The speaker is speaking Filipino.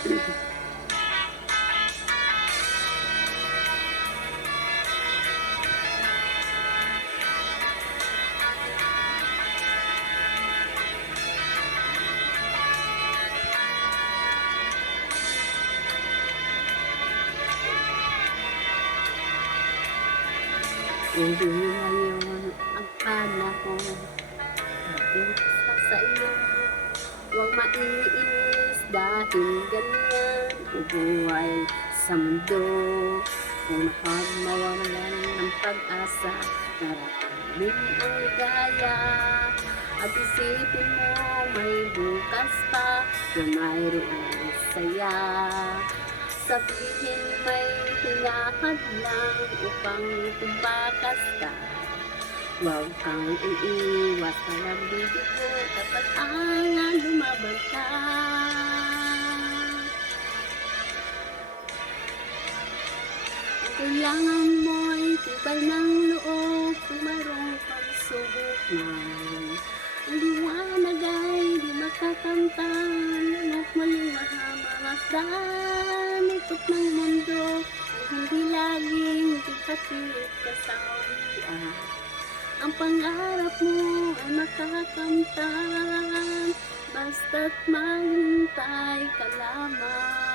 Hindi ngayon ang panahon, bakit sa iyo huwag maiinis dahil ganyan bubuhay sa mundo. Kung mawawalan ng pag-asa, naranamin ang ligaya. At isipin mo may bukas pa na mayroong saya. Sabihin may hinahadlang upang tumakas ka. Huwag kang iiwas sa nagbibigo, dapat ang lumaban ka. Ang kailangan mo'y tibay ng loob, kung mayroong pagsubok man. Ang liwanag ay di makakamtan, at muling mahamasdan. Ikot ng mundo ay hindi laging tigpatilit ka sa uwian. Ang pangarap mo ay makakamtan, basta't maghintay ka lamang.